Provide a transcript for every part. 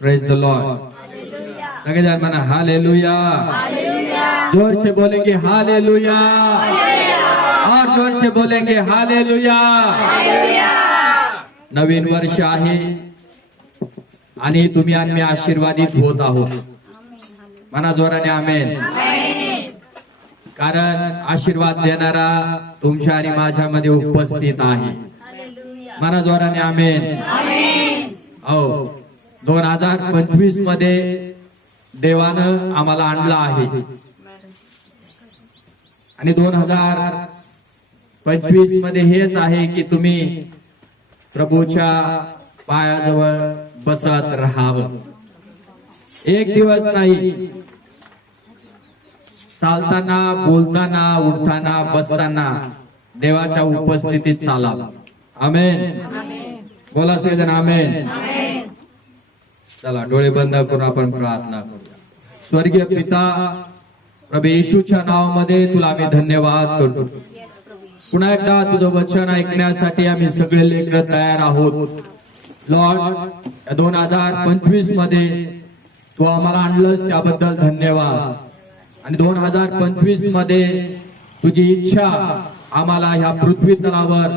Praise the Lord. सगळेजण म्हणा hallelujah. जोर से बोलेंगे हालेलुया, और जोर से बोलेंगे हालेलुया। नवीन वर्ष आहे आणि तुम्ही आणि मी आशीर्वादित होत आहोत। म्हणा जोराने आमेन। कारण आशीर्वाद देणारा तुमच्या आणि माझ्यामध्ये उपस्थित आहे। म्हणा जोराने आमेन। हो, 2025 मध्ये देवानं आम्हाला आणलं आहे आणि 2025 मध्ये हेच आहे की तुम्ही प्रभूच्या पायाजवळ बसत राहावं। एक दिवस नाही, चालताना, बोलताना, उठताना, बसताना देवाच्या उपस्थितीत चालावं। आमेन। बोला सगळेजण आमेन। चला डोळे बंद करून आपण प्रार्थना करूया। स्वर्गीय पिता, प्रभू येशूच्या नावामध्ये तुला आम्ही धन्यवाद करतो। पुन्हा एकदा तुझं वचन ऐकण्यासाठी आम्ही सगळे लेकरं तयार आहोत। लॉर्ड, 2025 मध्ये तू आम्हाला आणलंस त्याबद्दल धन्यवाद। आणि 2025 मध्ये तुझी इच्छा आम्हाला ह्या पृथ्वी तलावर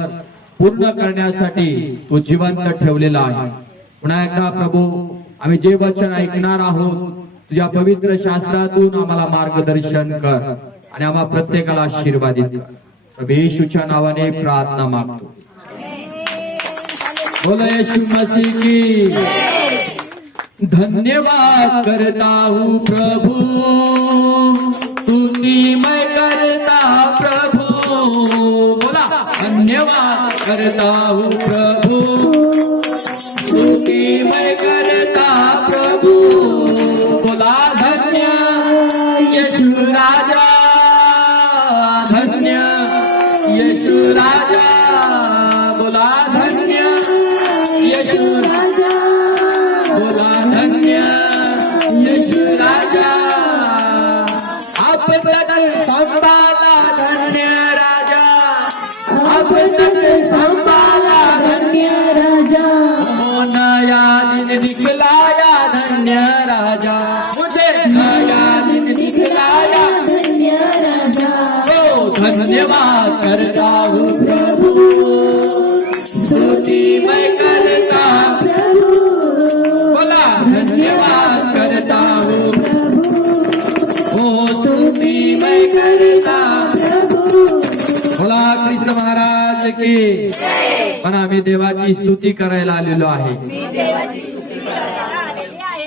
पूर्ण करण्यासाठी तू जिवंत ठेवलेला आहे। पुन्हा एकदा प्रभू, आम्ही जे वचन ऐकणार आहोत तुझ्या पवित्र शास्त्रातून आम्हाला मार्गदर्शन कर आणि आम्हा प्रत्येकाला आशीर्वादित कर। प्रभू येशूच्या नावाने प्रार्थना मागतो। बोलो यीशु मसीह की। धन्यवाद करता हूँ प्रभु, स्तुति मैं करता प्रभु। बोला, धन्यवाद करता हूँ प्रभु, स्तुति मैं करता प्रभु। बोला, धन्य यीशु राजा, धन्य यीशु राजा। बोला, धन्य यीशु राजा, बोला, धन्य यीशु राजा। अब तक संभाला धन्य राजा, अब तक संभाला धन्य राजा। नया दिन दिखलाया धन्य राजा, मुझे नया दिन दिखलाया धन्य राजा। ओ धन्यवाद करता हूँ प्रभु, स्तुति मैं करता प्रभु। बोला, धन्यवाद करता हूँ प्रभु, ओ स्तुति मैं करता प्रभु। बोला, कृष्ण महाराज की। पण आम्ही देवाची स्तुती करायला आलेलो आहे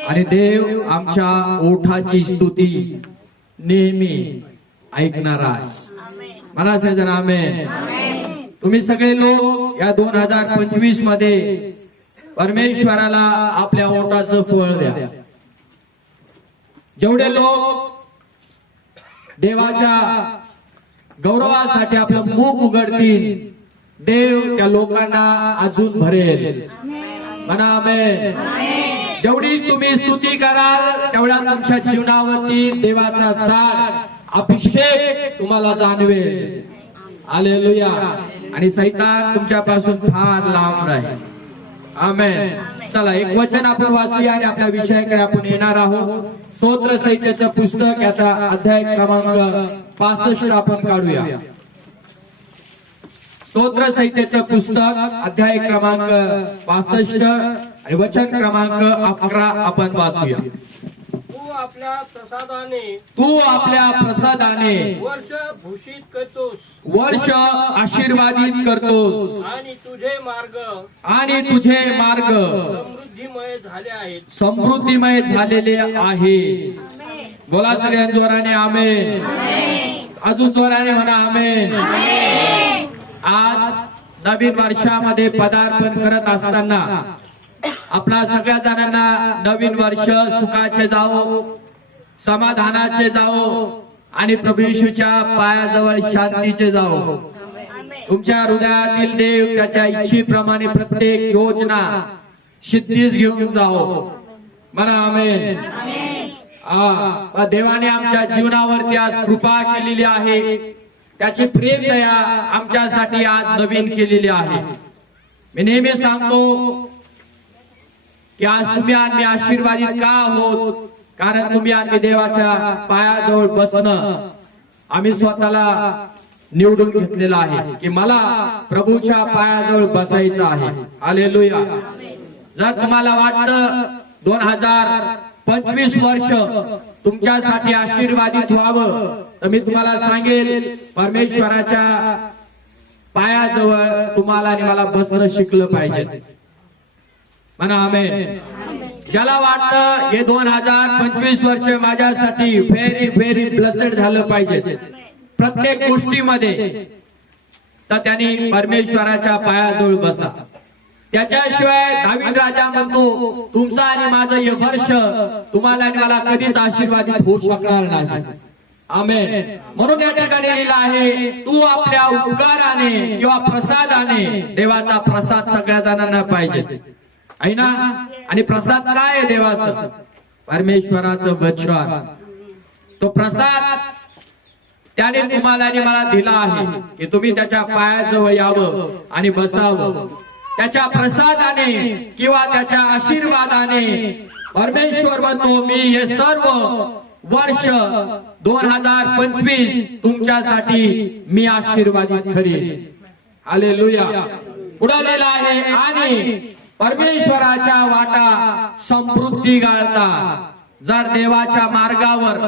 आणि देव आमच्या ओठाची स्तुती नेहमी ऐकणार आहे। मला सगळेजण आमेन। तुम्ही सगळे लोक या 2025 मध्ये परमेश्वराला आपल्या ओठाचं फळ द्या। जेवढे लोक देवाच्या गौरवासाठी आपलं मुख उघडतील, देव त्या लोकांना अजून भरेल। म्हणा आमेन। जेवढी तुम्ही स्तुती कराल तेवढा तुमच्या जीवनावरती देवाचा झाड अभिषेक तुम्हाला जाणवेल। हालेलुया। आणि सैतान तुमच्यापासून फार लांब राहील। आमेन। चला एक वचन आपण वाचूया आणि आपल्या विषयाकडे आपण येणार आहोत। स्तोत्र संहितेचं पुस्तक याचा अध्याय क्रमांक 65 आपण काढूया। स्तोत्र संहितेचं पुस्तक अध्याय क्रमांक 65 आणि वचन क्रमांक 11 आपण वाचूया। तू आपल्या प्रसादाने वर्ष भूषित करतोस, वर्ष आशीर्वादित करतोस आणि तुझे मार्ग समृद्धीमय झाले आहेत, समृद्धीमय झालेले आहे। बोला सगळ्या जोराने आमेन। अजून जोराने म्हणा आमेन। आज नवीन वर्षामध्ये पदार्पण करत असताना आपणा सगळ्या जणांना नवीन वर्ष सुखाचे जावो, समाधानाचे जावो आणि प्रभू येशूच्या पायाजवळ शांतीचे जावो। तुमच्या हृदयातील देव त्याच्या इच्छेप्रमाणे प्रत्येक योजना सिद्धीस घेऊन जावो। म्हणा आमेन। देवाने आमच्या जीवनावरती आज कृपा केलेली आहे, त्याची प्रेम दया आमच्यासाठी आज नवीन केलेली आहे। मी नेहमी सांगतो की आज तुम्ही आणि आशीर्वादित का आहोत? कारण तुम्ही आणि देवाच्या पायाजवळ बसणं आम्ही स्वतःला निवडून घेतलेलं आहे की मला प्रभूच्या पायाजवळ बसायचं आहे. हालेलुया. जर तुम्हाला वाटतं 2025 वर्ष तुमच्यासाठी आशीर्वादित व्हावं तर मी तुम्हाला सांगेल परमेश्वराच्या पायाजवळ तुम्हाला आणि मला बसणं शिकलं पाहिजे. म्हणा आमेन. ज्याला वाटतं हे 2025 वर्ष माझ्यासाठी व्हेरी व्हेरी ब्लेस्ड झालं पाहिजे प्रत्येक गोष्टीमध्ये, तर त्यांनी परमेश्वराच्या पायाजवळ बसा. त्याच्याशिवाय दावीद राजा म्हणतो तुमचं आणि माझं हे वर्ष तुम्हाला आणि मला कधीच आशीर्वादित होऊ शकणार नाही. आमेन. म्हणून या ठिकाणी लिहिलं आहे तू आपल्या उपकाराने किंवा प्रसादाने, देवाचा प्रसाद सगळ्या जणांना पाहिजे आहे ना. आणि प्रसाद काय आहे देवाचं? परमेश्वराचं वचन. तो प्रसाद त्याने तुम्हाला आणि मला दिला आहे की तुम्ही त्याच्या पायाजवळ यावं आणि बसावं. त्याच्या प्रसादाने किंवा त्याच्या आशीर्वादाने परमेश्वर म्हणतो मी हे सर्व वर्ष 2025 तुमच्यासाठी मी आशीर्वादित करीन. हालेलुया. उडालेला आहे आणि परमेश्वराच्या वाटा समृद्धी गाळता. जर देवाच्या मार्गावर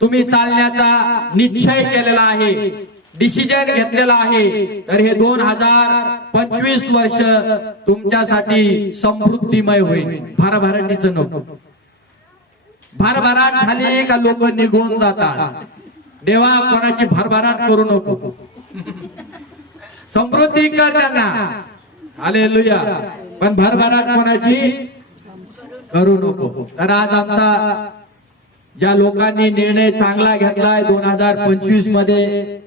तुम्ही चालण्याचा निश्चय केलेला आहे, डिसिजन घेतलेला आहे, तर हे 2025 वर्ष तुमच्यासाठी समृद्धीमय होईल. भरभराटीचं नको. भरभराट झाली का लोक निघून जातात. देवा कोणाची भरभराट करू नको, समृद्धी कर त्यांना. हालेलुया. पण भरभराट कोणाची करू नको. तर आज आमचा ज्या लोकांनी निर्णय चांगला घेतलाय 2025 मध्ये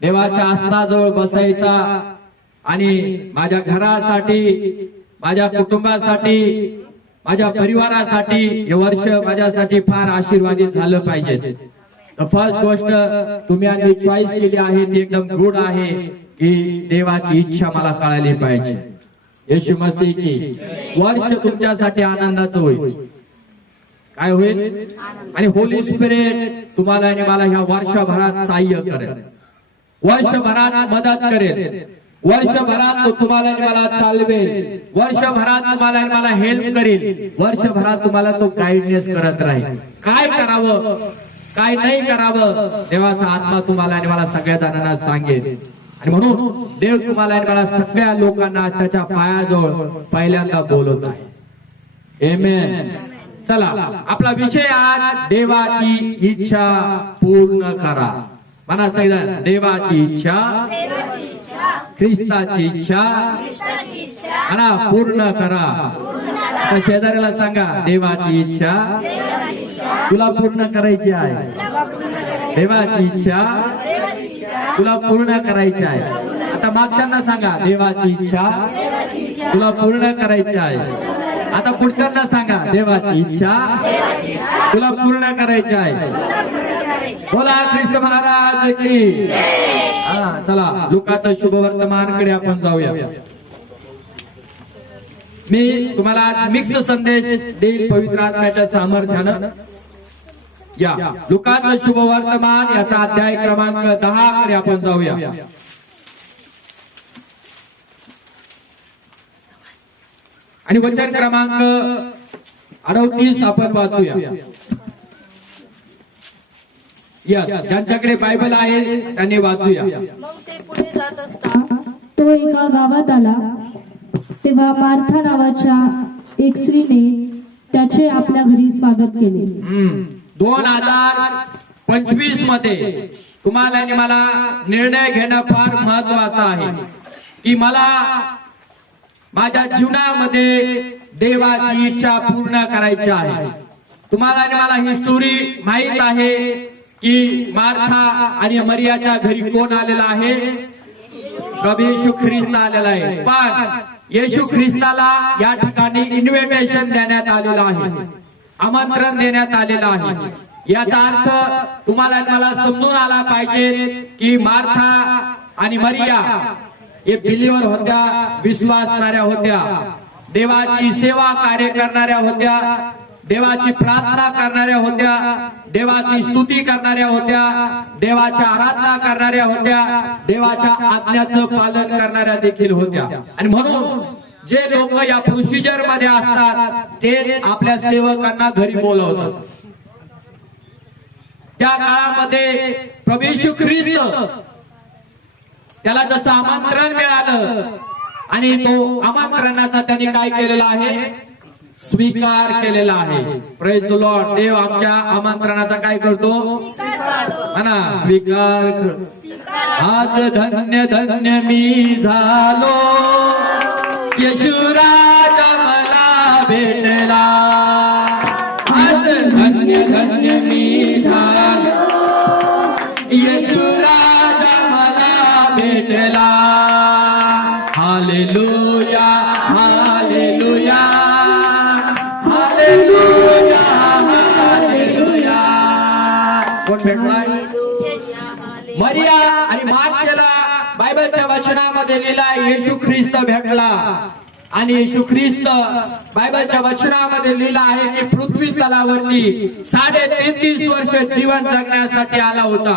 देवाच्या आस्थाजवळ बसायचा आणि माझ्या घरासाठी, माझ्या कुटुंबासाठी, माझ्या परिवारासाठी हे वर्ष माझ्यासाठी फार आशीर्वादित झालं पाहिजे. तर फर्स्ट गोष्ट तुम्ही आणि चॉईस केली आहे ती एकदम गुड आहे की देवाची इच्छा मला कळाली पाहिजे. येशू मसीह की वर्ष तुमच्यासाठी आनंदाचं होईल. काय होईल? आणि होली स्पिरिट तुम्हाला आणि मला ह्या वर्षभरात सहाय्य करेल, वर्षभरात मदत करेल, वर्षभरात तो तुम्हाला आणि मला चालवेल, वर्षभरात तुम्हाला आणि मला हेल्प करेल, वर्षभरात तुम्हाला तो गाईडनेस करत राहील. काय करावं काय नाही करावं देवाचा आत्मा तुम्हाला आणि मला सगळ्या जणांना सांगेल. आणि म्हणून देव तुम्हाला आणि मला सगळ्या लोकांना त्याच्या पायाजवळ पहिल्यांदा बोलत आहे. आमेन. चला आपला विषय आज देवाची इच्छा पूर्ण करा. म्हणा सगळ्यांना देवाची इच्छा, ख्रिस्ताची इच्छा म्हणा पूर्ण करा. आता शेजाऱ्याला सांगा देवाची इच्छा तुला पूर्ण करायची आहे. देवाची इच्छा तुला पूर्ण करायची आहे. आता मागच्यांना सांगा देवाची इच्छा तुला पूर्ण करायची आहे. आता पुढच्यांना सांगा देवाची इच्छा तुला पूर्ण करायची आहे. बोला ख्रिस्त महाराज की. चला लुकाचं शुभवर्तमानकडे आपण जाऊया. मी तुम्हाला आज मिक्स संदेश देईल पवित्र आत्म्याच्या सामर्थ्यानं. या लुकाचं शुभवर्तमान याचा अध्याय क्रमांक 10 कडे आपण जाऊया. आणि वचन क्रमांक 38 आपण वाचूया. ज्यांच्याकडे बायबल आहे त्यांनी वाचूया. मग ते पुढे जात असता तो एका गावात आला. तेव्हा मार्था नावाच्या एक स्त्रीने त्याचे आपल्या घरी स्वागत केले. 2025 मध्ये तुम्हाला आणि मला निर्णय घेणं फार महत्वाचं आहे की मला माझ्या जीवनामध्ये देवाची इच्छा पूर्ण करायची आहे. तुम्हाला आणि मला ही स्टोरी माहित आहे की मार्था आणि मरियाच्या घरी कोण आलेला आहे? प्रभू येशू ख्रिस्त आलेला आहे. पण येशू ख्रिस्ताला या ठिकाणी इन्व्हिटेशन देण्यात आलेलं आहे, आमंत्रण देण्यात आलेलं आहे. याचा अर्थ तुम्हाला आणि मला समजून आला पाहिजे की मार्था आणि मरिया हे बिलीवर होत्या, विश्वासणाऱ्या होत्या. देवाची सेवा कार्य करणाऱ्या होत्या, देवाची प्रार्थना करणाऱ्या होत्या, देवाची स्तुती करणाऱ्या होत्या, देवाच्या आराधना करणाऱ्या होत्या, देवाच्या आज्ञाचं पालन करणाऱ्या देखील होत्या. आणि म्हणून जे लोक या प्रोसिजर मध्ये असतात ते आपल्या सेवकांना घरी बोलवतात. त्या काळामध्ये प्रभू येशू ख्रिस्त त्याला जसं आमंत्रण मिळालं आणि तो आमंत्रणाचा त्यांनी काय केलेला आहे, स्वीकार केलेला आहे. Praise the Lord. देव आमच्या आमंत्रणाचा काय करतो, ना स्वीकार. आज धन्य धन्य मी झालो, येशूराज मला भेटला. आज धन्य धन्य मी झालो, येशूराज मला भेटला. Hallelujah hallelujah hallelujah hallelujah. कोण भेटलाय? मरिया आणि मार्थेला बायबलच्या वचनामध्ये लिहिलाय येशू ख्रिस्त भेटला. आणि येशू ख्रिस्त बायबलच्या वचनामध्ये लिहिलं आहे की पृथ्वी तलावरती 33.5 वर्ष जीवन जगण्यासाठी आला होता.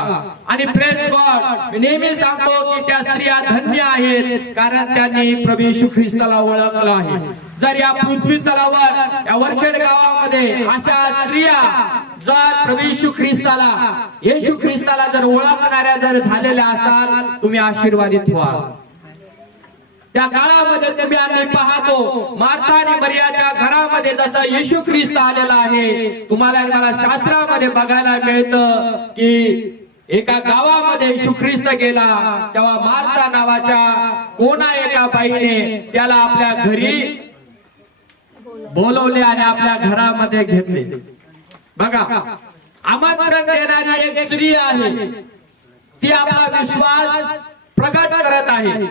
आणि प्रेज गॉड, मी नेहमी सांगतो की त्या स्त्रिया धन्य आहेत कारण त्यांनी प्रभू येशू ख्रिस्ताला ओळखलं आहे. जर या पृथ्वी तलावर या वरखेड गावामध्ये अशा स्त्रिया जर प्रभू येशू ख्रिस्ताला जर ओळखणाऱ्या जर झालेल्या असाल, तुम्ही आशीर्वादित व्हाल. त्या काळामध्ये तुम्ही आम्ही पाहतो मार्था आणि मरियाच्या घरामध्ये जसं येशू ख्रिस्त आलेला आहे, तुम्हाला मला शास्त्रामध्ये बघायला मिळतं की एका गावामध्ये येशू ख्रिस्त गेला तेव्हा मार्था नावाच्या कोणा एका बाईने त्याला आपल्या घरी बोलवले आणि आपल्या घरामध्ये घेतले. बघा, आमंत्रण देणारी एक स्त्री आहे, ती आपला विश्वास प्रगट करत आहे,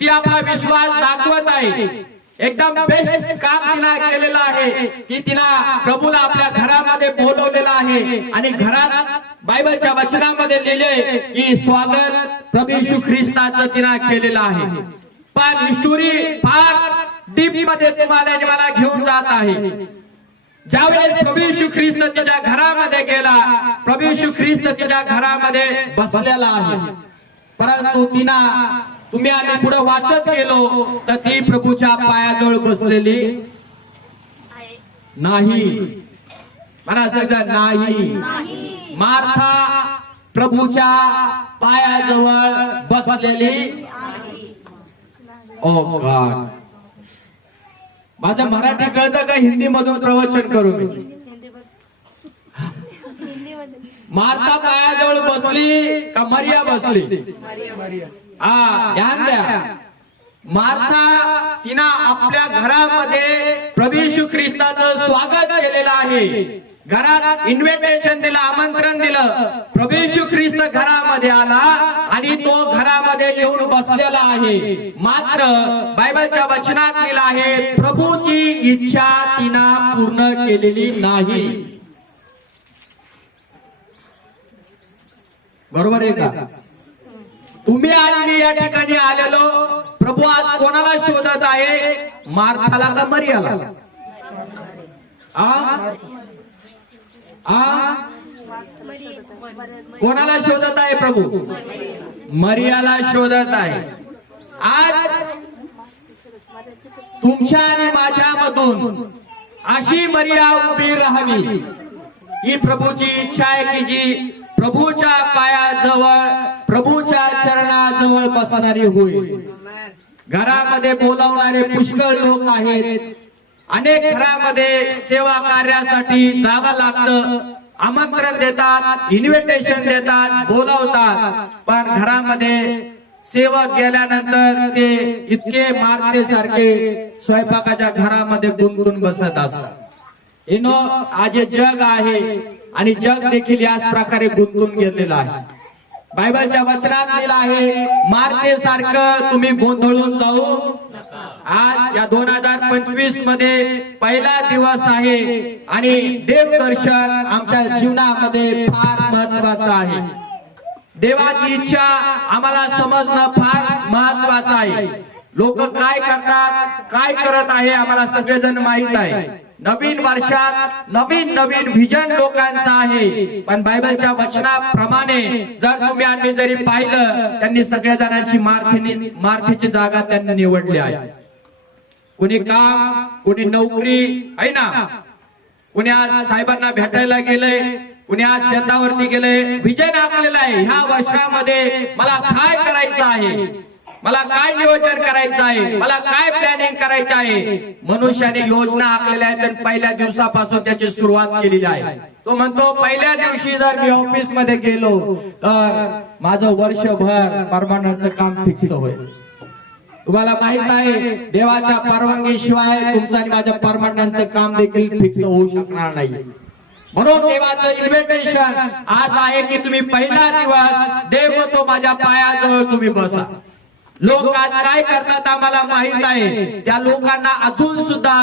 ती आपला विश्वास दाखवत आहे. एकदम बेस्ट काम तिला केलेलं आहे की तिला प्रभूला आपल्या घरामध्ये बोलवलेलं आहे. आणि घरात बायबलच्या वचनामध्ये लिहिले की स्वागत प्रभू येशू ख्रिस्ताचं तिला केलेलं आहे. पण ही स्टोरी फार डीप मध्ये तुम्हाला मला घेऊन जात आहे. ज्यावेळेस प्रभू येशू ख्रिस्त तिच्या घरामध्ये गेला, प्रभू येशू ख्रिस्त तिच्या घरामध्ये बसलेला आहे, परंतु तिना तुम्ही आम्ही पुढे वाचत गेलो तर ती प्रभूच्या पायाजवळ बसलेली नाही. मला सांगा नाही. मार्था प्रभूच्या पायाजवळ बसलेली. ओ गॉड, माझं मराठी कळतं का हिंदी मधून प्रवचन करू मी? मार्था पायाजवळ बसली का मरिया बसली? ध्यान द्या. मार्था तिनं आपल्या घरामध्ये प्रभू येशू ख्रिस्ताचं स्वागत केलेलं आहे. घरात इन्व्हिटेशन दिलं, आमंत्रण दिलं. प्रभू येशू ख्रिस्त घरामध्ये आला आणि तो घरामध्ये येऊन बसलेला आहे. मात्र बायबलच्या वचनात लिहिलं आहे प्रभूची इच्छा तिनं पूर्ण केलेली नाही. बरोबर आहे का? तुम्ही आणि मी या ठिकाणी आलेलो, प्रभू आज कोणाला शोधत आहे? मार्थाला का मरियाला? कोणाला शोधत आहे प्रभू? मरियाला शोधत आहे. आज तुमच्या आणि माझ्यामधून अशी मरिया उभी राहावी ही प्रभूची इच्छा आहे की जी प्रभूच्या पायाजवळ, प्रभूच्या चरणाजवळ बसणारी होईल. घरामध्ये बोलावणारे पुष्कळ लोक आहेत. अनेक घरामध्ये सेवा कार्यासाठी जावं लागतं, आमंत्रण देतात, इन्व्हिटेशन देतात, बोलावतात, पण घरामध्ये सेवक गेल्यानंतर ते इतके मार्तेसारखे स्वयंपाकाच्या घरामध्ये गुंतून बसत असतात. आज जग आहे आणि जग देखील याच प्रकारे गुंतून गेलेलं आहे. बायबलच्या वचनात लिहिलं आहे मार्तेसारखं तुम्ही गोंधळून जाऊ. आज या 2025 मध्ये पहिला दिवस आहे आणि देवदर्शन आमच्या जीवनामध्ये फार महत्वाचं आहे. देवाची इच्छा आम्हाला समजणं फार महत्वाचं आहे. लोक काय करतात, काय करत आहे आम्हाला सगळेजण माहित आहे. नवीन वर्षात नवीन नवीन व्हिजन लोकांचं आहे, पण बायबलच्या वचनाप्रमाणे जर तुम्ही आम्ही जरी पाहिलं, त्यांनी सगळ्या जणांची मार्थेची जागा त्यांनी निवडली आहे. कोणी काम, कोणी नोकरी आहे ना, कोणी आज साहेबांना भेटायला गेले, कुणी आज शेतावरती गेले, विजय आखलेला आहे. ह्या वर्षामध्ये मला काय करायचं आहे, मला काय नियोजन करायचं आहे, मला काय प्लॅनिंग करायचं आहे. मनुष्याने योजना आखलेल्या आहेत आणि पहिल्या दिवसापासून त्याची सुरुवात केलेली आहे. तो म्हणतो पहिल्या दिवशी जर मी ऑफिस मध्ये गेलो तर माझं वर्षभर परमानंटचं काम फिक्स होईल. तुम्हाला माहित आहे देवाच्या परवानगी शिवाय तुमचं आणि माझं परमानंटचं काम देखील फिक्स होऊ शकणार नाही. म्हणून देवाचं इन्व्हिटेशन आज आहे की तुम्ही पहिला दिवस देव म्हणतो माझ्या पायाजवळ तुम्ही बसा. लोक आज काय करतात आम्हाला माहित आहे, त्या लोकांना अजून सुद्धा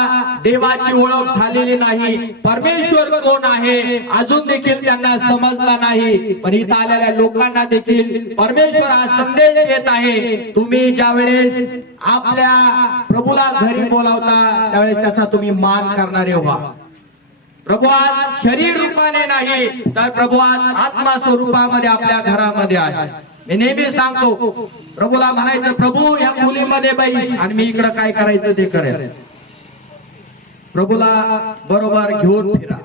देवाची ओळख झालेली नाही, परमेश्वर कोण आहे अजून देखील त्यांना समजला नाही. पण इथं आलेल्या लोकांना देखील परमेश्वर हा संदेश देत आहे, तुम्ही ज्या वेळेस आपल्या प्रभूला घरी बोलावता त्यावेळेस त्याचा तुम्ही मान करणारे व्हा. प्रभू आज शरीर रूपाने नाही तर प्रभू आज आत्मा स्वरूपामध्ये आपल्या घरामध्ये आहे. मी नेहमी सांगतो प्रभूला म्हणायचं, प्रभू या मुलीमध्ये बाई आणि मी इकडं काय करायचं ते करेल. प्रभूला बरोबर घेऊन फिरा.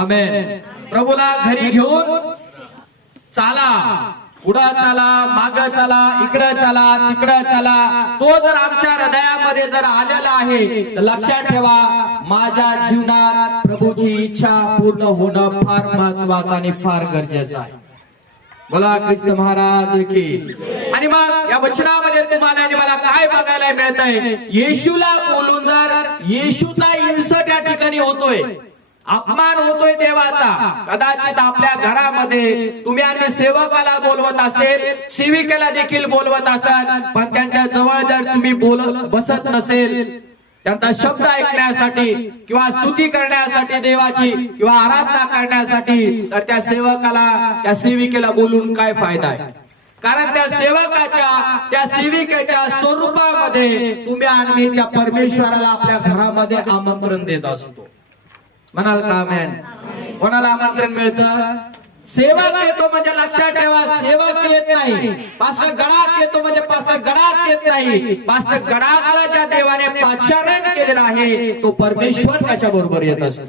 आमेन. प्रभूला घरी घेऊन चाला, पुढं चला, माग चला, इकडं चला, तिकडं चला. तो जर आमच्या हृदयामध्ये जर आलेला आहे तर लक्षात ठेवा, माझ्या जीवनात प्रभूची इच्छा पूर्ण होणं फार महत्वाचं आणि फार गरजेचं आहे. बोला ख्रिस्त महाराज की. आणि मग या वचनामध्ये तुम्हाला आणि मला काय बघायला मिळतंय, येशूला बोलून जर येशूचा इन्सर्ट या ठिकाणी होतोय, अपमान होतोय देवाचा. कदाचित आपल्या घरामध्ये तुम्ही आणि सेवकाला बोलवत असेल, सेविकेला देखील बोलवत असाल, पण त्यांच्या जवळ जर तुम्ही बसत नसेल, त्यांचा शब्द ऐकण्यासाठी किंवा स्तुती करण्यासाठी देवाची किंवा आराधना करण्यासाठी, तर त्या सेवकाला त्या सेविकेला बोलून काय फायदा आहे. कारण त्या सेवकाच्या त्या सेविकेच्या स्वरूपामध्ये तुम्ही आणि त्या परमेश्वराला आपल्या घरामध्ये आमंत्रण देत असतो. म्हणाल का आमेन. कोणाला आमंत्रण मिळतं? सेवक येतो म्हणजे लक्षात ठेवा, सेवक येत नाही. पास्टर गडात येतो म्हणजे पास्टर गडात येत नाही. पास्टर गडाला ज्या देवाने पाचारण केलेला आहे तो परमेश्वर त्याच्या बरोबर येत असतो.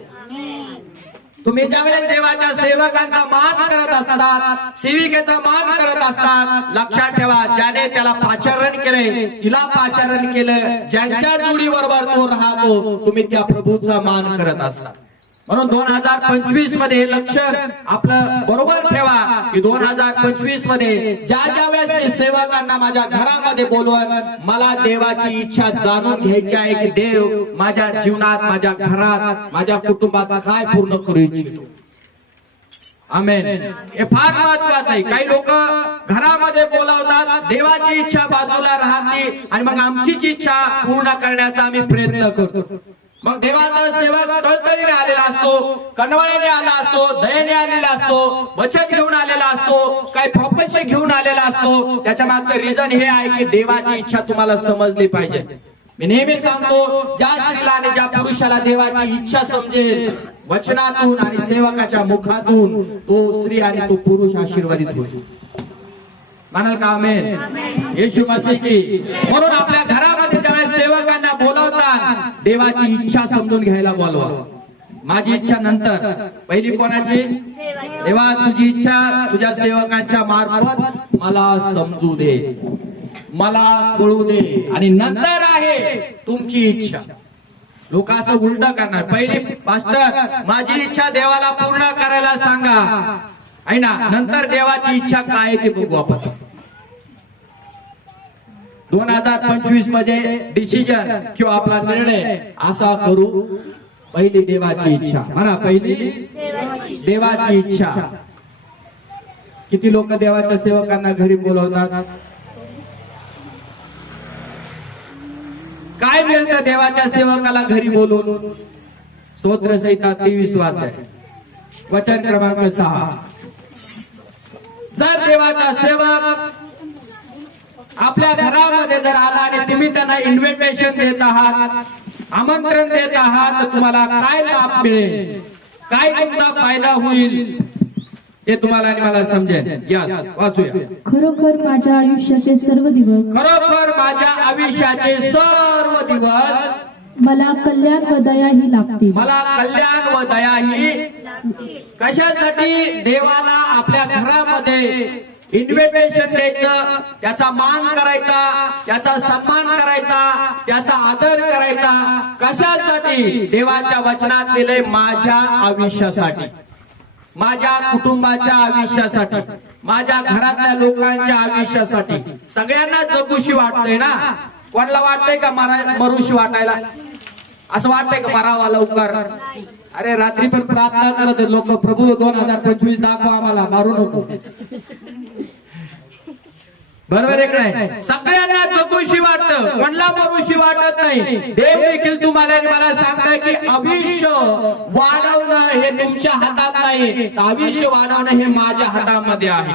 तुम्ही ज्यावेळेस देवाच्या सेवकांचा मान करत असतात, सेविकेचा मान करत असतात, लक्षात ठेवा ज्याने त्याला पाचारण केले, तिला पाचारण केलं, ज्यांच्या जोडी बरोबर तो राहतो, तुम्ही त्या प्रभूचा मान करत असता. म्हणून 2025 मध्ये लक्ष आपलं बरोबर ठेवा की 2025 मध्ये ज्या वेळेस सेवकांना माझ्या घरामध्ये बोलवत, मला देवाची इच्छा जाणून घ्यायची आहे की देव माझ्या जीवनात, माझ्या घरात, माझ्या कुटुंबात काय पूर्ण करू इच्छितो. आमेन. हे फार महत्वाचं आहे. काही लोक घरामध्ये बोलावतात, देवाची इच्छा बाजूला राहते आणि मग आमचीच इच्छा पूर्ण करण्याचा आम्ही प्रयत्न करतो. मग देवाचा सेवक तळतळीने आलेला असतो, कणवळीने आला असतो, दयेने आलेला असतो, वचन घेऊन आलेला असतो, काही प्रॉपर्टी घेऊन आलेला असतो. त्याच्या मागचं रिझन हे आहे की देवाची इच्छा तुम्हाला समजली पाहिजे. मी नेहमी सांगतो, ज्या स्त्रीला आणि ज्या पुरुषाला देवाची इच्छा समजेल वचनातून आणि सेवकाच्या मुखातून, तो स्त्री आणि तो पुरुष आशीर्वादित होईल. म्हणाल का आमेन. येशू मसीह की. म्हणून आपल्या घरामध्ये त्यावेळेस सेवकांना बोलवतात, देवाची इच्छा समजून घ्यायला बोलवा. माझी इच्छा नंतर, पहिली कोणाची? देवा तुझी इच्छा तुझ्या सेवकांच्या मार्फत मला समजू दे, मला कळू दे, आणि नंतर आहे तुमची इच्छा. लोक असं उलट करणार, पहिली पास्टर माझी इच्छा देवाला पूर्ण करायला सांगा आहे ना, नंतर देवाची इच्छा काय ते बघू आपण. 2025 मध्ये डिसिजन किंवा आपला निर्णय असा करू, पहिली देवाची इच्छा. म्हणा पहिली देवाची इच्छा. किती लोक देवाच्या सेवकांना घरी बोलवतात? काय मिळतं देवाच्या सेवकाला घरी बोलवून? स्तोत्र संहिता 23 वाचाय, वचन क्रमांक 6. जर देवाचा सेवक आपल्या घरामध्ये जर आला आणि तुम्ही त्यांना इन्व्हिटेशन देत आहात, आमंत्रण देत आहात, तर तुम्हाला काय लाभ मिळेल, काय तुमचा फायदा होईल ते तुम्हाला आणि मला समजेल. यास वाचूया. खरोखर माझ्या आयुष्याचे सर्व दिवस खरोखर माझ्या आयुष्याचे सर्व दिवस मला कल्याण व दया ही लागतील. मला कल्याण व दया ही कशासाठी? देवाला आपल्या घरामध्ये इन्व्हिटेशन द्यायचं, त्याचा मान करायचा, त्याचा सन्मान करायचा, त्याचा आदर करायचा. कशासाठी? देवाच्या वचनात दिले माझ्या आयुष्यासाठी, माझ्या कुटुंबाच्या आयुष्यासाठी, माझ्या घरातल्या लोकांच्या आयुष्यासाठी. सगळ्यांना जगूशी वाटतंय ना? कोणाला वाटतंय का मरूशी वाटायला? असं वाटतंय का मरावा लवकर? अरे रात्री पण प्रार्थना करत लोक, प्रभू 2025 दाखवा आम्हाला, मारू नको. बरोबर आहे का नाही? सगळ्यांना जगूशी वाटतं, कोणाला मरूशी वाटत नाही. देव देखील तुम्हाला आणि मला सांगताय की आयुष्य वाढवणं हे तुमच्या हातात नाही, आयुष्य वाढवणं हे माझ्या हातामध्ये आहे.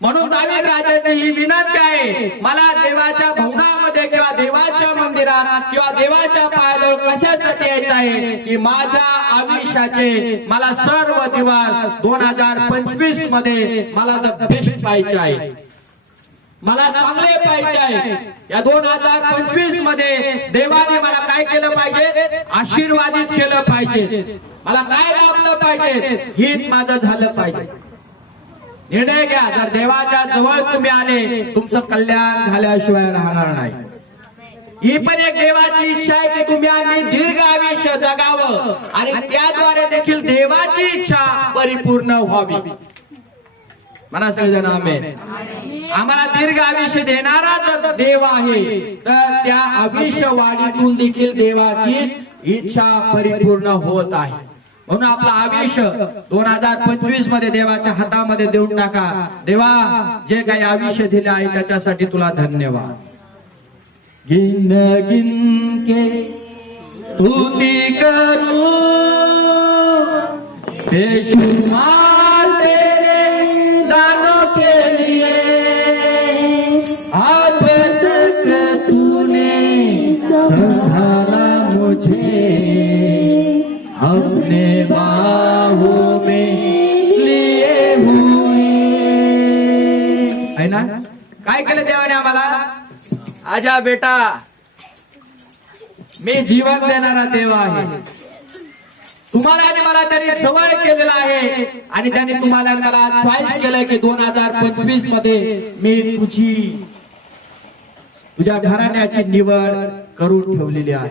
म्हणून दावीद राजाची ही विनंती आहे, मला देवाच्या भवनामध्ये किंवा देवाच्या मंदिरात किंवा देवाच्या पायाजवळ कशासाठी यायचं आहे की माझ्या आयुष्याचे मला सर्व दिवस 2025 मध्ये मला द बेस्ट पाहिजे आहे, मला चांगले पाहिजे आहे. या 2025 मध्ये देवाने मला काय केलं पाहिजे? आशीर्वादित केलं पाहिजे. मला काय लाभलं पाहिजे? हित माझं झालं पाहिजे. निर्णय घ्या. जर देवाच्या जवळ तुम्ही आले, तुमचं कल्याण झाल्याशिवाय राहणार नाही. ही पण एक देवाची इच्छा आहे की तुम्ही आणि दीर्घ आयुष्य जगावं आणि त्याद्वारे देखील देवाची इच्छा परिपूर्ण व्हावी. म्हणा सगळेजण आमेन. आम्हाला दीर्घ आयुष्य देणारा जर देव आहे, तर त्या आयुष्य वाढीतून देखील देवाची इच्छा परिपूर्ण होत आहे. म्हणून आपलं आयुष्य 2025 मध्ये देवाच्या हातामध्ये देऊन टाका. देवा, जे काही आयुष्य दिले आहे त्याच्यासाठी तुला धन्यवाद. गिन गिन के स्तुति करूं बेशुमार तेरे दानों के लिए, आज तक तूने संभाला मुझे, अपने बाहों में लिए हुए. है ना? काय केलं देवाने आम्हाला? आजा बेटा, मी जीवन देणारा देव आहे. तुम्हाला आणि मला त्यांनी जवळ केलेला आहे आणि त्यांनी तुम्हाला आणि मला चॉईस केलंय की 2025 मध्ये मी तुझ्या घराण्याची निवड करून ठेवलेली आहे.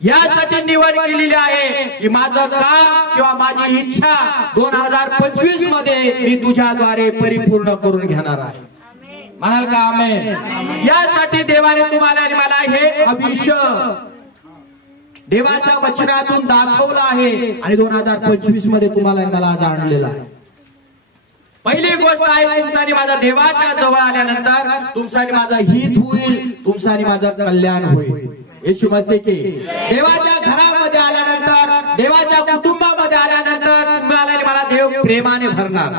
यासाठी निवड केलेली आहे की माझं काम किंवा माझी इच्छा 2025 मध्ये मी तुझ्याद्वारे परिपूर्ण करून घेणार आहे. म्हणाल का आमेन? यासाठी देवाने तुम्हाला आणि मला हे आयुष्य देवाच्या वचनातून दाखवलं आहे आणि 2025 मध्ये तुम्हाला आणि मला जाणलेलं आहे. पहिली गोष्ट आहे, तुमचा आणि माझा देवाच्या जवळ आल्यानंतर तुमचा आणि माझा हित होईल, तुमचा आणि माझं कल्याण होईल. येशू मसीह की देवाच्या घरामध्ये आल्यानंतर, देवाच्या कुटुंबामध्ये आल्यानंतर तुम्हाला आणि मला देव प्रेमाने भरणार,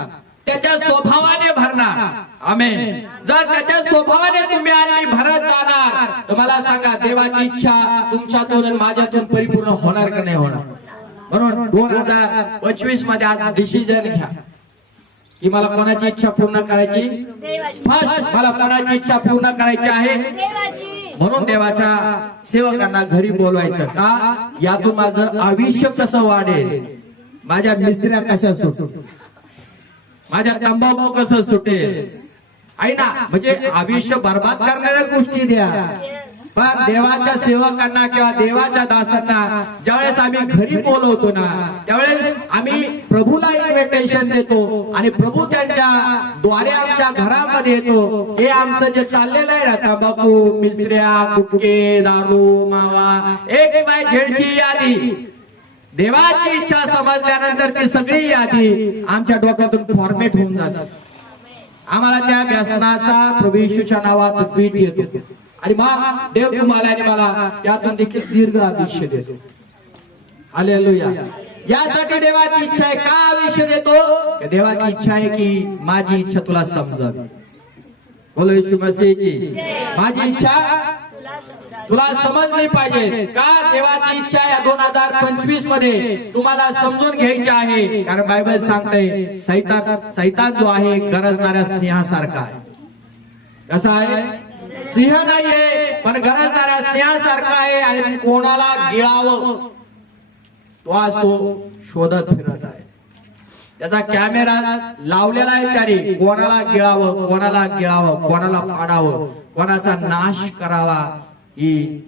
त्याच्या स्वभावाने भरणार. आमेन. जर त्याच्या स्वभावाने तुम्ही आणि भरत जाणार तर मला सांगा, देवाची इच्छा तुमच्यातून आणि माझ्यातून परिपूर्ण होणार का नाही होणार? म्हणून 2025 मध्ये आज डिसिजन घ्या की मला कोणाची इच्छा पूर्ण करायची? फर्स्ट मला कोणाची इच्छा पूर्ण करायची आहे? म्हणून देवाच्या सेवकांना घरी बोलवायचं का? यातून माझं आयुष्य कसं वाढेल, माझ्या मिस्त्र्या कशा सुटेल, माझ्या तंबाखू कसं सुटेल, आहे ना? म्हणजे आयुष्य बर्बाद करणाऱ्या गोष्टी द्या. पण देवाच्या सेवकांना किंवा देवाच्या दासांना ज्यावेळेस आम्ही घरी बोलवतो ना, त्यावेळेस आम्ही प्रभूला इन्व्हिटेशन देतो आणि प्रभू त्यांच्या द्वारे आमच्या घरामध्ये येतो. हे आमचं जे चाललेलं आहे ना, तंबाखू, मिसऱ्या, गुटखे, दारू, मावा, एक बाय झेडची यादी, देवाची इच्छा समजल्यानंतर ती सगळी यादी आमच्या डोक्यातून फॉर्मेट होऊन जातात. आम्हाला त्या व्यसनाचा प्रभू येशूच्या नावात पीठ येतो आणि मग देव तुम्हाला आणि मला त्यातून देखील दीर्घ आयुष्य देतो. हालेलुया. यासाठी देवाची इच्छा आहे. का आयुष्य देतो? देवाची इच्छा आहे की माझी इच्छा तुला समजावी. बोलो येशू मसीह की माझी इच्छा तुला समजली पाहिजे का देवाची इच्छा या 2025 मध्ये तुम्हाला समजून घ्यायची आहे. कारण बायबल सांगते सैतान जो आहे गरजणाऱ्या सिंहासारखा आहे. कसा आहे? सिंह नाहीये पण गरजणाऱ्या सिंहासारखा आहे आणि कोणाला गिळावं तो आज तो शोधत फिरत आहे. त्याचा कॅमेरा लावलेला आहे त्याने कोणाला गिळावं कोणाला फाडावं कोणाचा नाश करावा ही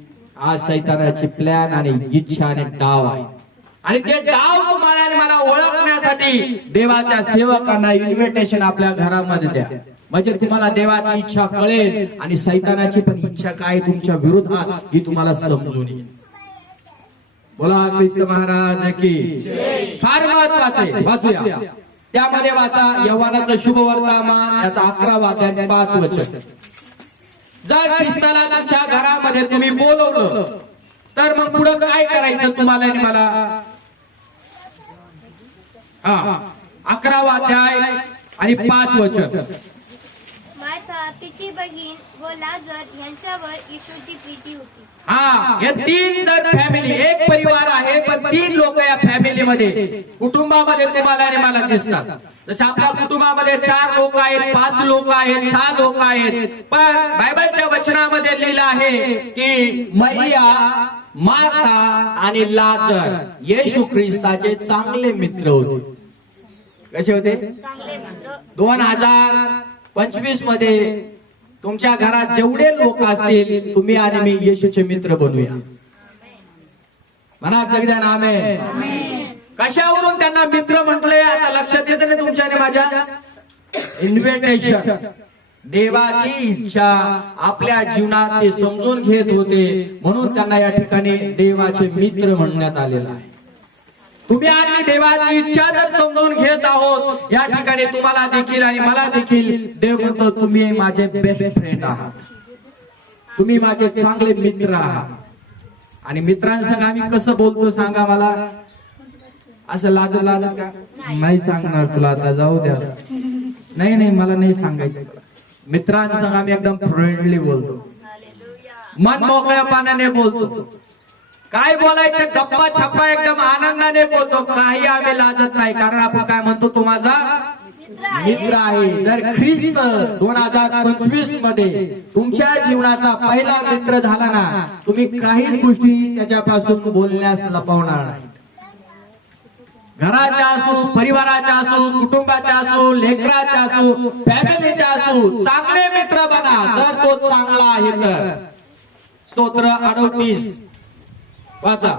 आज सैतानाची प्लॅन आणि इच्छा आणि डाव आहे. आणि ते डाव तुम्हाला आणि मला ओळखण्यासाठी देवाच्या सेवकांना इन्व्हिटेशन आपल्या घरामध्ये द्या. म्हणजे तुम्हाला देवाची इच्छा कळेल आणि सैतानाची पण इच्छा काय तुमच्या विरोधात ही तुम्हाला समजून येईल. बोला ख्रिस्त महाराज की. फार महत्वाचे वाचूया त्यामध्ये वाचा यव्हानाचं शुभ वर्तमान याचा 11वा अध्याय 5 वचन. जर ख्रिस्ताला तुमच्या घरामध्ये तुम्ही बोलवलं तर मग पुढे काय करायचं तुम्हाला आणि मला. 11वा अध्याय आणि 5 वचन. मार्था, तिची बहीण व लाजर यांच्यावर येशूची प्रीती होती. हे 3 जर फॅमिली एक परिवार आहे पण 3 लोक या फॅमिलीमध्ये कुटुंबामध्ये तुम्हाला आणि मला दिसतात. जसं आपल्या कुटुंबामध्ये 4 लोक आहेत 5 लोक आहेत 6 लोक आहेत पण बायबलच्या वचनामध्ये लिहिलं आहे की मरिया मार्था आणि लाजर येशू ख्रिस्ताचे चांगले मित्र होते. कसे होते? 2025 मध्ये तुमच्या घरात जेवढे लोक असतील तुम्ही आणि मी येशूचे मित्र बनूया. म्हणा सगळ्या आमेन. कशावरून त्यांना मित्र म्हटले आता लक्षात येतं ना तुमच्या आणि माझ्या. इन्व्हिटेशन देवाची इच्छा आपल्या जीवनात ते समजून घेत होते म्हणून त्यांना या ठिकाणी देवाचे मित्र म्हणण्यात आलेलं आहे. तुम्ही आणि देवाची इच्छा जर समजून घेत आहोत या ठिकाणी तुम्हाला देखील आणि मला देखील देव म्हणतो तुम्ही माझे बेस्ट फ्रेंड आहात. तुम्ही माझे चांगले मित्र आहात. आणि मित्रांसंग आम्ही कसं बोलतो सांगा मला. असं लाजत का? नाही सांगणार तुला आता जाऊ द्या. नाही मला नाही सांगायचं. मित्रांसंग आम्ही एकदम फ्रेंडली बोलतो मन मोकळ्या पाण्याने बोलतो. काय बोलायचं गप्पा छप्पा एकदम आनंदाने बोलतो. काही आम्ही लाजत नाही कारण आपण काय म्हणतो तो माझा मित्र आहे. जर ख्रिस्त 2025 मध्ये तुमच्या जीवनाचा पहिला मित्र झाला ना तुम्ही काही गोष्टी त्याच्यापासून बोलण्यास लपवणार नाही. घराच्या असो परिवाराच्या असो कुटुंबाच्या असो लेकराच्या असो फॅमिलीच्या असो चांगले मित्र बना जर तो चांगला आहे तर. स्तोत्र 38 वाचा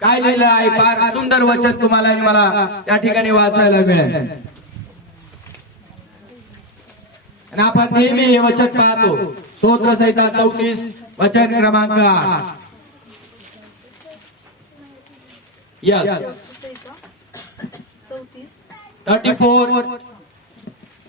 काय लिहिलं आहे. फार सुंदर वचन तुम्हाला आणि मला त्या ठिकाणी वाचायला मिळेल. आणि आपण नेहमी हे वचन पाहतो. स्तोत्र संहिता 34 वचन क्रमांक 8. यस 34.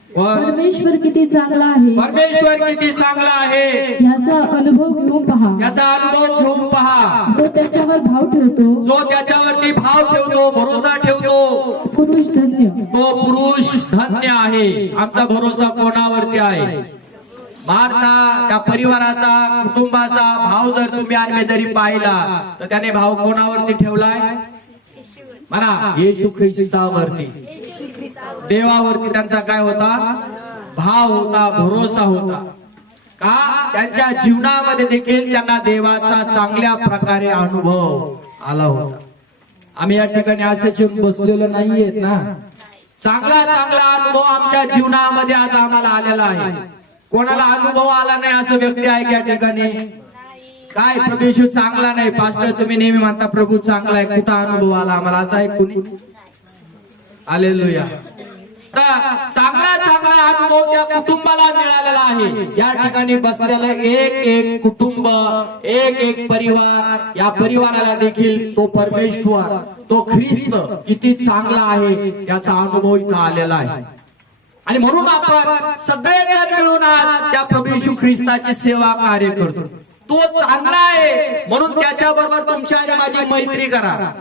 परमेश्वर किती चांगला आहे परमेश्वर किती चांगला आहे याचा अनुभव घेऊन पहा. याचा अनुभव घेऊन पहा. जो त्याच्यावर भाव ठेवतो जो त्याच्यावरती भाव ठेवतो भरोसा ठेवतो पुरुष धन्य. तो पुरुष धन्य आहे. आमचा भरोसा कोणावरती आहे. मार्था त्या परिवाराचा कुटुंबाचा भाव जर तुम्ही आणि जरी पाहिला तर त्याने भाव कोणावरती ठेवलाय. म्हणा येशू ख्रिस्तावरती देवावरती त्यांचा काय होता भाव होता भरोसा होता. का त्यांच्या जीवनामध्ये देखील त्यांना देवाचा चांगल्या प्रकारे अनुभव आला होता. आम्ही या ठिकाणी असेच येऊन बसलेलो नाहीयेत ना. चांगला अनुभव आमच्या जीवनामध्ये आज आम्हाला आलेला आहे. कोणाला अनुभव आला नाही असं व्यक्ती आहे की या ठिकाणी काय प्रभू येशू चांगला नाही. पास्टर तुम्ही नेहमी म्हणता प्रभू चांगला आहे कुठं अनुभव आला आम्हाला असा आहे कुणी. हालेलुया. चांगला अनुभव त्या कुटुंबाला मिळालेला आहे. या ठिकाणी बसलेलं एक कुटुंब एक परिवार या परिवाराला देखील तो परमेश्वर तो ख्रिस्त किती चांगला आहे याचा अनुभव इथं आलेला आहे. आणि म्हणून आपण सगळेजण मिळून आज त्या प्रभू येशू ख्रिस्ताची सेवा कार्य करतो. तो चांगला आहे म्हणून त्याच्याबरोबर तुमच्या आणि माझी मैत्री करा.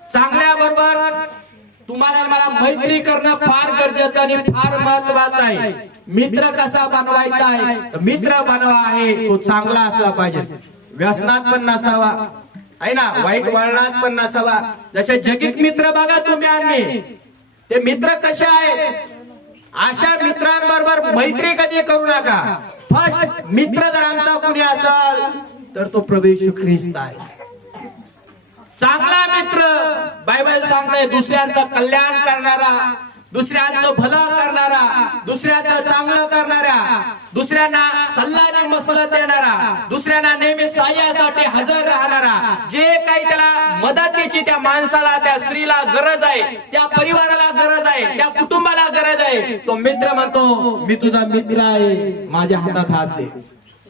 चांगल्या बरोबर तुम्हाला मला मैत्री करणं फार गरजेचं आणि फार महत्वाचं आहे. मित्र कसा बनवायचा आहे, तर मित्र बनवा आहे तो चांगला असला पाहिजे, व्यसनात पण नसावा आहे ना, वाईट वळणात पण नसावा. जसे जगित मित्र बघा तुम्ही आणि ते मित्र कसे आहेत, अशा मित्रांबरोबर मैत्री कधी करू नका. फर्स्ट मित्र जर आमचा कुणी असेल तर तो प्रभू येशू ख्रिस्त आहे. चांगला मित्र बायबल सांगते दुसऱ्यांचं कल्याण करणारा, दुसऱ्यांचं भलं करणारा, दुसऱ्यांचं चांगलं करणारा, दुसऱ्यांना सल्ला आणि मसलत देणारा, दुसऱ्यांना नेहमी सहाय्यासाठी हजर राहणारा, जे काही त्याला मदतीची त्या माणसाला, त्या स्त्रीला गरज आहे, त्या परिवाराला गरज आहे, त्या कुटुंबाला गरज आहे, तो मित्र म्हणतो मी तुझा मित्र आहे, माझ्या हातात हात दे.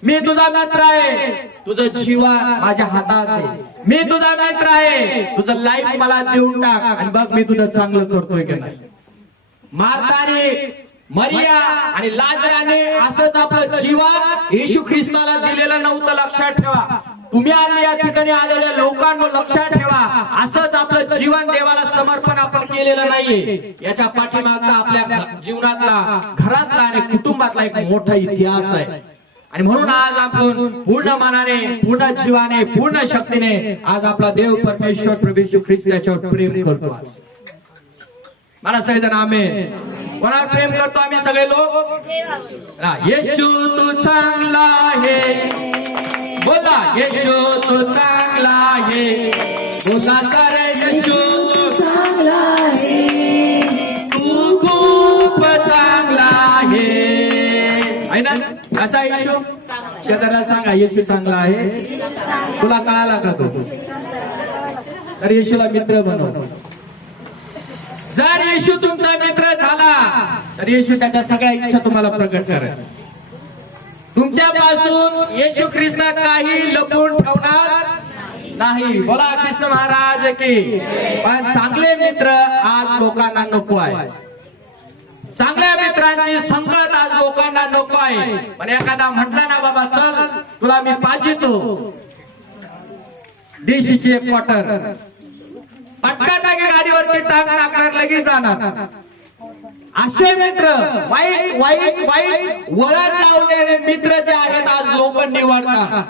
मी तुझा मित्र आहे, तुझं जीवन माझ्या हातात आहे. मी तुझा मित्र आहे, तुझं लाईफ मला देऊन टाक आणि बघ मी तुझं चांगलं करतोय की नाही. मार्ताने, मरिया आणि लाजराने असंच आपलं जीवन येशू ख्रिस्ताला दिलेलं नव्हतं. लक्षात ठेवा. तुम्ही आणि या ठिकाणी आलेल्या लोकांवर लक्षात ठेवा, असंच आपलं जीवन देवाला समर्पण आपण केलेलं नाहीये. याच्या पाठीमागचा आपल्या जीवनातला, घरातला आणि कुटुंबातला एक मोठा इतिहास आहे. आणि म्हणून आज आपण पूर्ण मनाने, पूर्ण जीवाने, पूर्ण शक्तीने आज आपला देव परमेश्वर प्रभू येशू ख्रिस्त याच्यावर प्रेम करतो. मला सगळेजण आमेन. कोणावर प्रेम करतो आम्ही सगळे लोक? येशू तू चांगला आहे, बोला येशू तू चांगला आहे, बोला करे येशू तू चांगला आहे, तू खूप चांगला आहे ना. कसा येशू? शेजाऱ्याला सांगा येशू चांगला आहे. तुला कळाला का तो? तर येशूला मित्र बनव. जर येशू तुमचा मित्र झाला तर येशू त्याच्या सगळ्या इच्छा तुम्हाला प्रकट करेल. तुमच्यापासून येशू ख्रिस्त काही लपवून ठेवणार नाही. बोला कृष्ण महाराज की. पण चांगले मित्र आज लोकांना नको आहे. चांगल्या मित्रांची संगत आज लोकांना नको आहे. पण एखादा म्हटला ना बाबा चल तुला मी पाजितो देशीची एक क्वार्टर, पटकन टाके गाडीवरची टाक टाकणार, लगेच जाणार. असे मित्र, वाईट वाईट वाईट वळण लावलेले मित्र जे आहेत आज लोक निवडतात.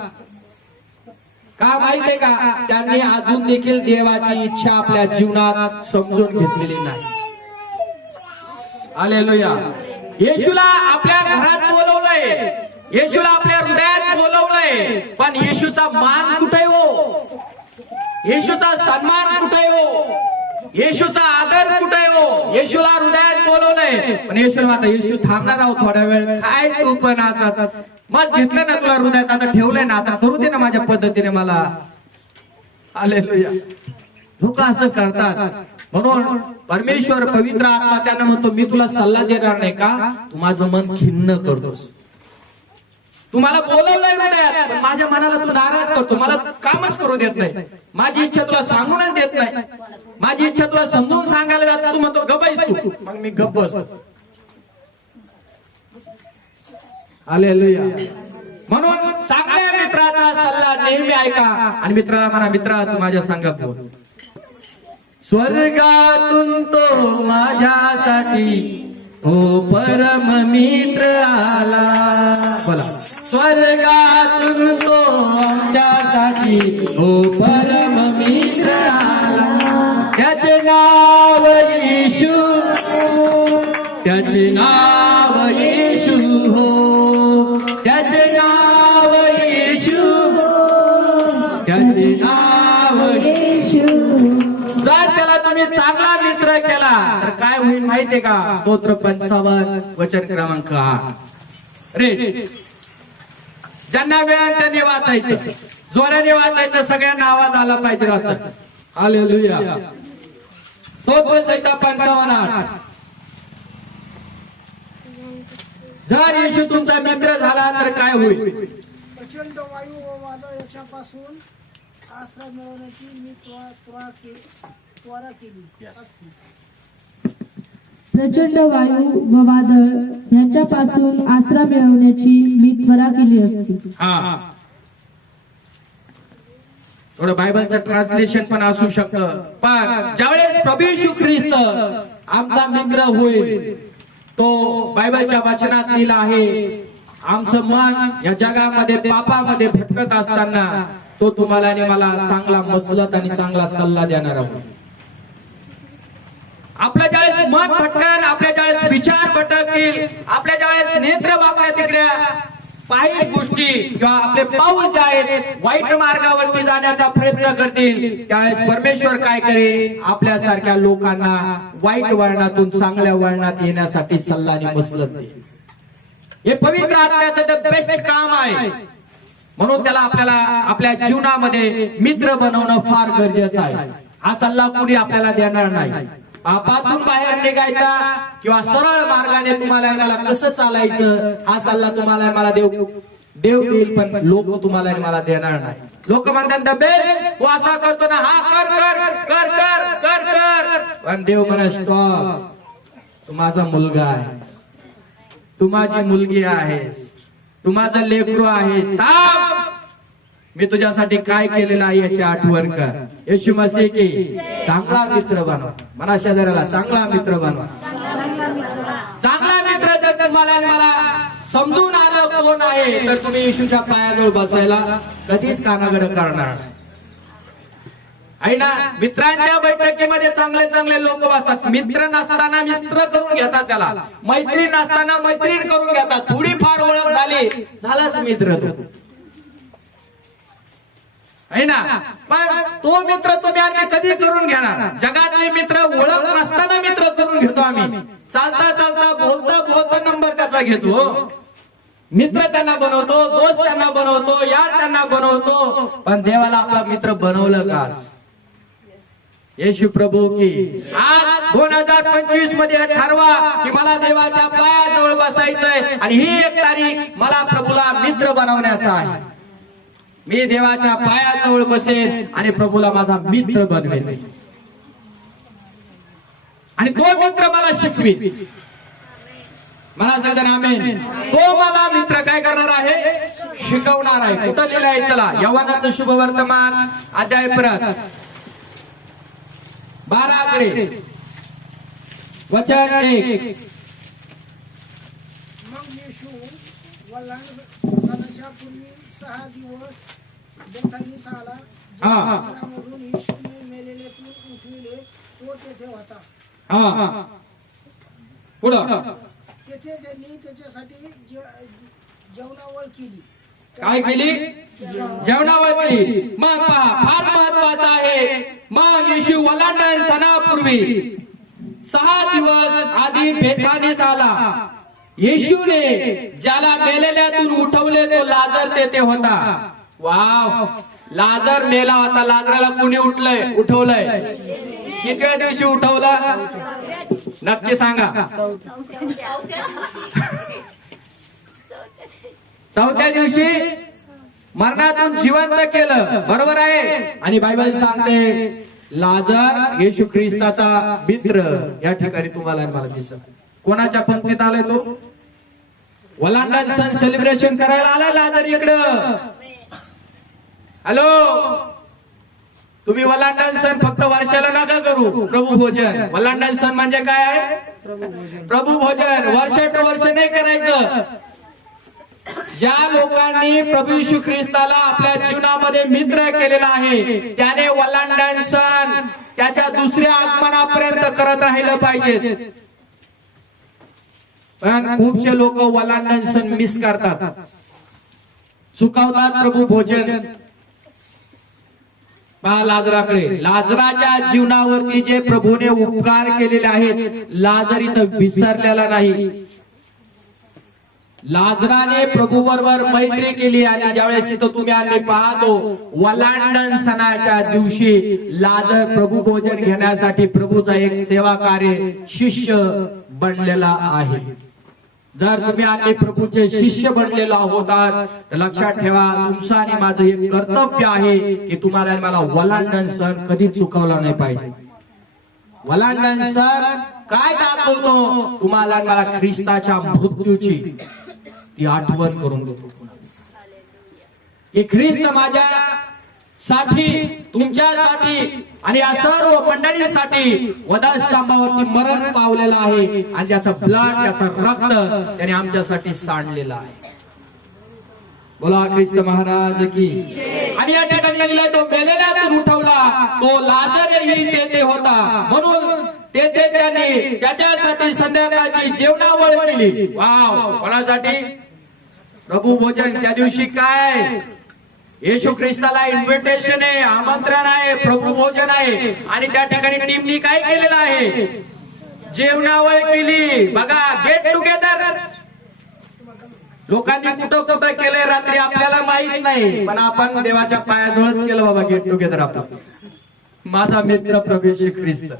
का माहितीये का? त्यांनी अजून देखील देवाची इच्छा आपल्या जीवनात समजून घेतलेली नाही. हालेलुया. येशूला आपल्या घरात बोलवलंय, येशूला आपल्या हृदयात बोलवलंय, पण येशूचा मान कुठे हो? येशूचा सन्मान कुठे हो? येशूचा आदर कुठे हो? येशूला हृदयात बोलवलंय, पण येशू आता येशू थांबणार आहोत थोड्या वेळ. काय तू पण आता मग घेतलं ना तुला हृदयात, आता ठेवलंय ना, आता करू दे ना माझ्या पद्धतीने मला. हालेलुया. लोक असं करतात. म्हणून परमेश्वर पवित्र आत्मा त्यांना म्हणतो मी तुला सल्ला देणार नाही का? तू माझं मन खिन्न करतोस. तुम्हाला बोलवलंय हृदयात, पण माझ्या मनाला तू नाराज करतो. मला कामच करू देत नाही. माझी इच्छा तुला सांगूनच देत नाही. माझी इच्छा तुला समजून सांगायला जात, तू म्हणतो गप्प तू. मग मी गप्प बसतो. हालेलुया. म्हणून चांगल्या मित्राचा सल्ला नेहमी ऐका आणि मित्राला म्हणा मित्रा तू माझ्या संगत बोल. स्वर्गातून तो माझ्यासाठी हो परम मित्र आला. बोला स्वर्गातून तो आमच्यासाठी हो परम मित्र आला. त्याचे नाव येशू, त्याचे नाव येशू हो, त्याचे नाव येशू, त्याचे नाव येशू. जर त्याला तुम्ही चांगला मित्र केला तर काय होईल माहितीये का? स्तोत्र 55 वचन क्रमांक 8. रे ज्यांना वेळ त्यांनी वाचायचं, जोराने वाचायचं, सगळ्यांना आवाज आला पाहिजे असं. हालेलुया. स्तोत्र 55:8. जर येशू तुमचा मित्र झाला तर काय होईल? प्रचंड वायू व वादळ याच्यापासून आश्रय मिळवण्याची मी त्वरा केली असती. प्रचंड वायू व वादळ यांच्यापासून आसरा मिळवण्याची मी त्वरा केली असती. हा, थोडं बायबलचं ट्रान्सलेशन पण असू शकतं. पण ज्यावेळेस प्रभू येशू ख्रिस्त आमचा मित्र होईल तो बायबलच्या वचनात लिहिला आहे, आमचं मन या जगामध्ये पापामध्ये भटकत असताना तो तुम्हाला आणि मला चांगला मसलत आणि चांगला सल्ला देणार आहोत. आपल्या ज्यावेळेस मन भटकेल, आपल्या ज्यावेळेस विचार भटकतील, आपल्या ज्यावेळेस नेत्र वाकड्या तिकड्या वाईट गोष्टी किंवा आपले पाऊल जे आहेत वाईट मार्गावरती जाण्याचा प्रयत्न करतील, त्यावेळेस परमेश्वर काय करेल, आपल्यासारख्या लोकांना वाईट वळणातून चांगल्या वळणात येण्यासाठी सल्ला आणि मसलत देईल. हे पवित्र आत्म्याचं बेस्ट काम आहे. म्हणून त्याला आपल्याला आपल्या जीवनामध्ये मित्र बनवणं फार गरजेचं आहे. हा सल्ला कोणी आपल्याला देणार नाही. पापातून बाहेर निघायचा किंवा सरळ मार्गाने तुम्हाला मला कसं चालायचं हा सल्ला तुम्हाला मला देव देईल, पण लोक तुम्हाला मला देणार नाही. लोक म्हणतात डबे तू असा करतो ना, हा कर कर कर कर कर कर, पण देव म्हणा स्टॉप, तू माझा मुलगा आहे, तू माझी मुलगी आहेस, तू माझा लेकरू आहे, थांब, मी तुझ्यासाठी काय केलेलं आहे याची आठवण कर. येशू मसीह की चांगला मित्र बनवा. म्हणा शेजाऱ्याला चांगला मित्र बनवा. चांगला मित्र जर तुम्हाला आणि मला समजून आलं कोण आहे, तर तुम्ही येशूच्या पायाजवळ बसायला कधीच कानागड करणार आहे ना. मित्रांच्या बैठकीमध्ये चांगले चांगले लोक बसतात. मित्र नसताना मित्र करून घेतात, त्याला मैत्रीण नसताना मैत्रीण करून घेतात. थोडीफार ओळख झाली झालाच मित्र तो आहे ना. पण तो मित्र तुम्ही आम्ही कधी करून घेणार. जगातले मित्र ओळख नसताना मित्र करून घेतो आम्ही. चालता चालता बोलता बोलता नंबर त्याचा घेतो. मित्र त्यांना बनवतो, दोस्त त्यांना बनवतो, यार त्यांना बनवतो, पण देवाला आपला मित्र बनवलं का? येशू प्रभू की आज 2025 मध्ये ठरवा की मला देवाच्या पायाजवळ बसायचंय आणि ही एक तारीख मला प्रभूला मित्र बनवण्याचा आहे. मी देवाच्या पायाजवळ बसेन आणि प्रभूला माझा मित्र बनवेन आणि तो मित्र मला शिकवेल. मला सगळ्यांना आमेन. तो मला मित्र काय करणार आहे, शिकवणार आहे. कुठं लिहिलं आहे चला, यव्हानाचं शुभवर्तमान अध्याय परत 12 कडे वचन 1. मग येशू वलांडण्याच्या पूर्वी 6 दिवस बेथानीस आला. ज्यामधून येशूने मेलेल्यातून उठविले तो तेथे होता. पुढं तेथे त्यांनी त्याच्यासाठी जेवणावळ केली. काय केली, जेवणावळ केली. मग पहा फार महत्वाचं आहे. मग येशू वलांडण सणापूर्वी 6 दिवस आधी बेथानीस आला. येशूने ज्याला मेलेल्यातून उठवले तो लाजर तेथे होता. वाव, लाजर मेला होता. लाजराला कोणी उठवलंय? कितव्या दिवशी उठवलं नक्की सांगा. 4थ्या दिवशी मरणातून जिवंत केलं, बरोबर आहे. आणि बायबल सांगते लाजर येशू ख्रिस्ताचा मित्र या ठिकाणी तुम्हाला मला दिसत. कोणाच्या पंक्तीत आलाय तो? वलांडण सण सेलिब्रेशन करायला आलाय लाजर इकडं. हॅलो, तुम्ही वलांडण सण फक्त वर्षाला नका करू. प्रभू भोजन वलांडण सण म्हणजे काय आहे? प्रभू भोजन वर्ष टू वर्ष नाही करायचं. ज्या लोकांनी प्रभू येशू ख्रिस्ताला आपल्या जीवनामध्ये मित्र केलेला आहे त्याने वलांडण सण त्याच्या दुसऱ्या आगमनापर्यंत करत राहिलं पाहिजे. पण खूपशे लोक वलांडण सण मिस करतात, चुकवतात प्रभू भोजन. पहा लाजराकडे, लाजराच्या जीवनावरती जे प्रभूने उपकार केलेले आहेत लाजर इथं विसरलेला नाही. लाजराने प्रभू बरोबर मैत्री केली आणि ज्यावेळेस इथं तुम्ही आम्ही पाहतो वलांडण सणाच्या दिवशी लाजर प्रभू भोजन घेण्यासाठी प्रभूचा एक सेवा कार्य शिष्य बनलेला आहे. जर तुम्ही आम्ही प्रभूचे शिष्य बनलेलो आहोत तर लक्षात ठेवा तुमचं आणि माझं एक कर्तव्य आहे की तुम्हाला मला वलांडण सण कधी चुकवला नाही पाहिजे. वलांडण सण काय दाखवतो? तुम्हाला मला ख्रिस्ताच्या मृत्यूची ती आठवण करून देतो की ख्रिस्त माझ्या साठी, तुमच्यासाठी आणि या सर्व मंडळीसाठी वधस्तंभावरती मरण पावलेलं आहे आणि त्याचा ब्लड, त्याचा रक्त त्याने आमच्यासाठी सांडलेलं आहे. बोला ख्रिस्त महाराज की. आणि या ठिकाणी लिहिलंय तो मेलेल्यातून उठवला, तो लाजरही तेथे होता, म्हणून तेथे त्यांनी त्याच्यासाठी संध्याकाळची जेवणावळ केली. वाव, कोणासाठी? प्रभू भोजन. त्या दिवशी काय? येशू ख्रिस्ताला इन्व्हिटेशन आहे, आमंत्रण आहे, प्रभू भोजन आहे. आणि त्या ठिकाणी टीमनी काय केलेलं आहे? जेवणावळ केली. बघा, गेट टुगेदर. लोकांनी कुठं कुठं केलंय रात्री आपल्याला माहित नाही, पण आपण देवाच्या पायाजवळच केलं बाबा गेट टुगेदर आपलं. माझा मित्र प्रभू येशू ख्रिस्त.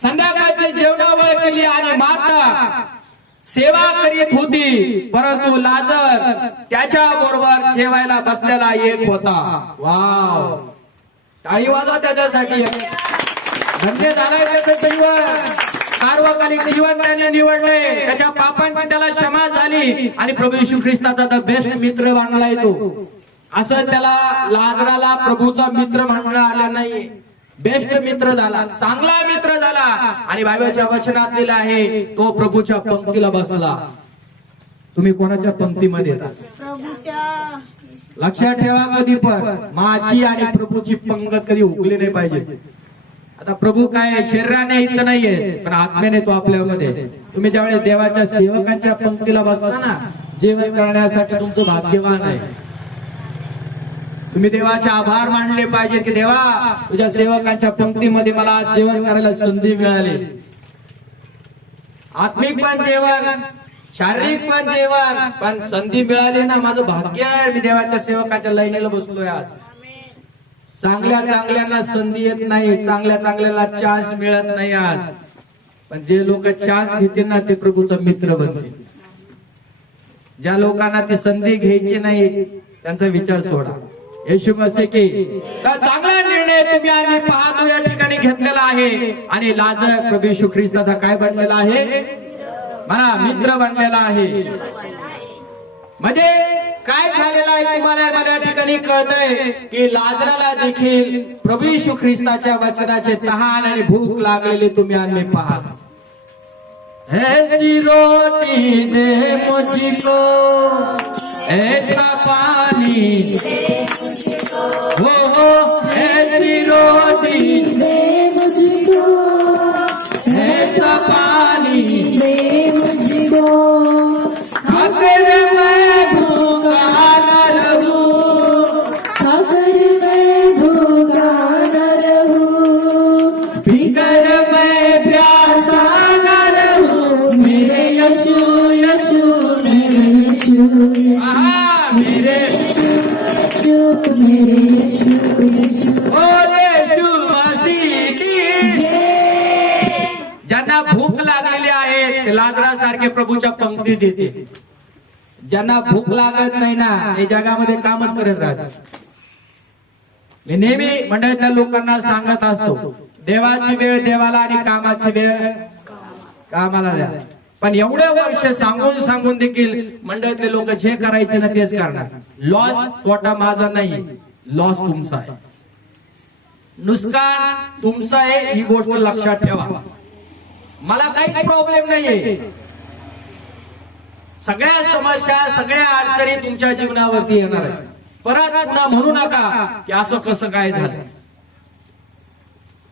संध्याकाळची जेवणावळ केली आणि मार्था सेवा करीत होती, परंतु लाजर त्याच्या बरोबर जेवायला बसलेला एक होता. वाव, टाळी वाजवा त्याच्यासाठी. धन्य झालाय त्याचं जीवन. सार्वकालिक जीवन त्याने निवडले. त्याच्या पापांची त्याला क्षमा झाली आणि प्रभू येशू ख्रिस्ताचा बेस्ट मित्र मानलाय तो. असं त्याला लाजराला प्रभूचा मित्र म्हणणं आलं नाही. बेस्ट मित्र झाला, चांगला मित्र झाला. आणि बायबलच्या वचनात दिलं आहे तो प्रभूच्या पंक्तीला बसला. तुम्ही कोणाच्या पंक्तीमध्ये येतात? लक्षात ठेवा, कधी पण माझी आणि प्रभूची पंगत कधी उगली नाही पाहिजे. आता प्रभू काय शरीराने इथं नाहीये, पण आत्म्याने तो आपल्यामध्ये. तुम्ही ज्यावेळेस देवाच्या सेवकांच्या पंक्तीला बसता ना, जेवण करण्यासाठी तुमचं भाग्यवान आहे. तुम्ही देवाचे आभार मानले पाहिजे की देवा, तुझ्या सेवकांच्या पंक्तीमध्ये मला आज जेवण करायला संधी मिळाली. आत्मिक पण जेवण, शारीरिक पण जेवण, पण संधी मिळाली ना, माझं भाग्य आहे. मी देवाच्या सेवकांच्या लाईनीला बसलोय आज. चांगल्या चांगल्यांना संधी येत नाही, चांगल्या चांगल्याला चान्स मिळत नाही आज. पण जे लोक चान्स घेतील ना, ते प्रभूचा मित्र बनतील. ज्या लोकांना ती संधी घ्यायची नाही, त्यांचा विचार सोडा. येशू मसीह की. तर चांगला निर्णय तुम्ही आम्ही पाहतो या ठिकाणी घेतलेला आहे. आणि लाजर प्रभू येशू ख्रिस्ताचा काय बनलेला आहे? मला मित्र बनलेला आहे. म्हणजे काय झालेलं आहे तुम्हाला या ठिकाणी कळतंय की लाजराला देखील प्रभू येशू ख्रिस्ताच्या वचनाचे तहान आणि भूक लागलेली तुम्ही आम्ही पहा. ऐसी रोटी दे मुझको, ऐसा पानी हो, ऐसी रोटी दे मुझको, ऐसा पानी दे मुझको, अगर मैं भूखा न रहूं, अगर मैं भूखा न रहूं, फिकर मैं प्यासा न रहूं, मेरे यीशु यीशु मेरे यीशु, मेरे मेरे यीशु, ओ येशू मसीह की. ज्यांना भूक लागलेली आहे ते लाजरासारखे प्रभूच्या पंक्ती देते. ज्यांना भूक लागत नाही ना, हे जगामध्ये कामच करत राहतात. मी नेहमी मंडळीतल्या लोकांना सांगत असतो, देवाची वेळ देवाला आणि कामाची वेळ कामाला द्या. पण एवढे वर्ष सांगून सांगून देखील मंडळीतले लोक जे करायचे ना तेच करणार. लॉस तोटा माझा नाही, लॉस तुमचा आहे, नुकसान तुमचं आहे. ही गोष्ट लक्षात ठेवा. मला काही प्रॉब्लेम नाहीये. सगळ्या समस्या, सगळ्या अडचणी तुमच्या जीवनावरती येणार आहे. परत पुन्हा म्हणू नका की असं कसं काय झालं.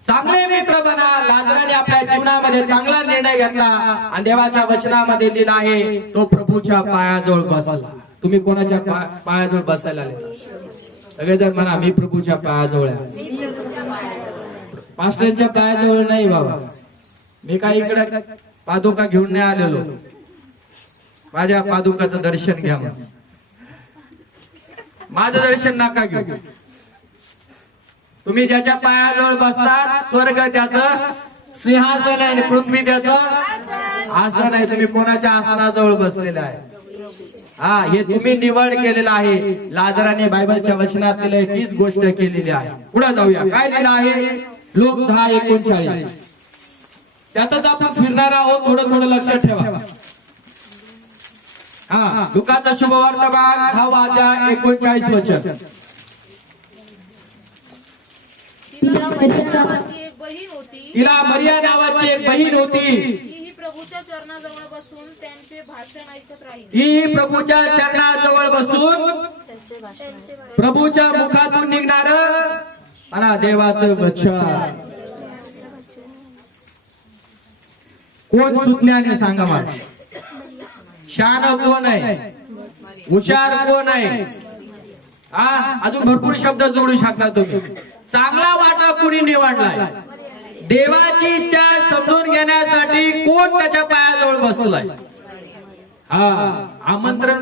चांगले मित्र बना. लाजराने आपल्या जीवनामध्ये चांगला निर्णय घेतला आणि देवाच्या वचनामध्ये दिला आहे तो प्रभूच्या पायाजवळ बसला. तुम्ही कोणाच्या पायाजवळ बसायला आले? सगळेजण म्हणा, मी प्रभूच्या पायाजवळ आहे. पास्टरच्या पायाजवळ नाही बाबा. मी काय इकडे पादुका घेऊन नाही आलेलो. माझ्या पादुकाचं दर्शन घ्या. माझं दर्शन नका घेऊ. तुम्ही ज्याच्या पायाजवळ बसतात, स्वर्ग त्याचं सिंहासन आहे आणि पृथ्वी त्याचं आसन आहे. तुम्ही कोणाच्या आसनाजवळ बसलेला आहे? हा, हे तुम्ही निवड केलेलं आहे. लाजराने बायबलच्या वचनात दिलंय तीच गोष्ट केलेली आहे. पुढे जाऊया. काय दिलं आहे? लोक 10:39. त्यातच आपण फिरणार आहोत. थोडं लक्षात ठेवा. हा, लुकाचा शुभवर्तमान 10:39 वचन. मर्यादा नावाची एक बहीण होती. तिला मरिया नावाची एक बहीण होती. ही प्रभूच्या चरणाजवळ बसून त्यांचे भाषण ऐकत राहिली. ही प्रभूच्या चरणाजवळ बसून प्रभूच्या मुखातून निघणार आणि देवाचं वचन. कोण सुज्ञाने सांगा मला, शहाणा कोण आहे, हुशार कोण आहे? अजून भरपूर शब्द जोडू शकता तुम्ही. चांगला वाटा कुणी निवडलाय? देवाची इच्छा समजून घेण्यासाठी कोण त्याच्या पायाजवळ बसलाय? आमंत्रण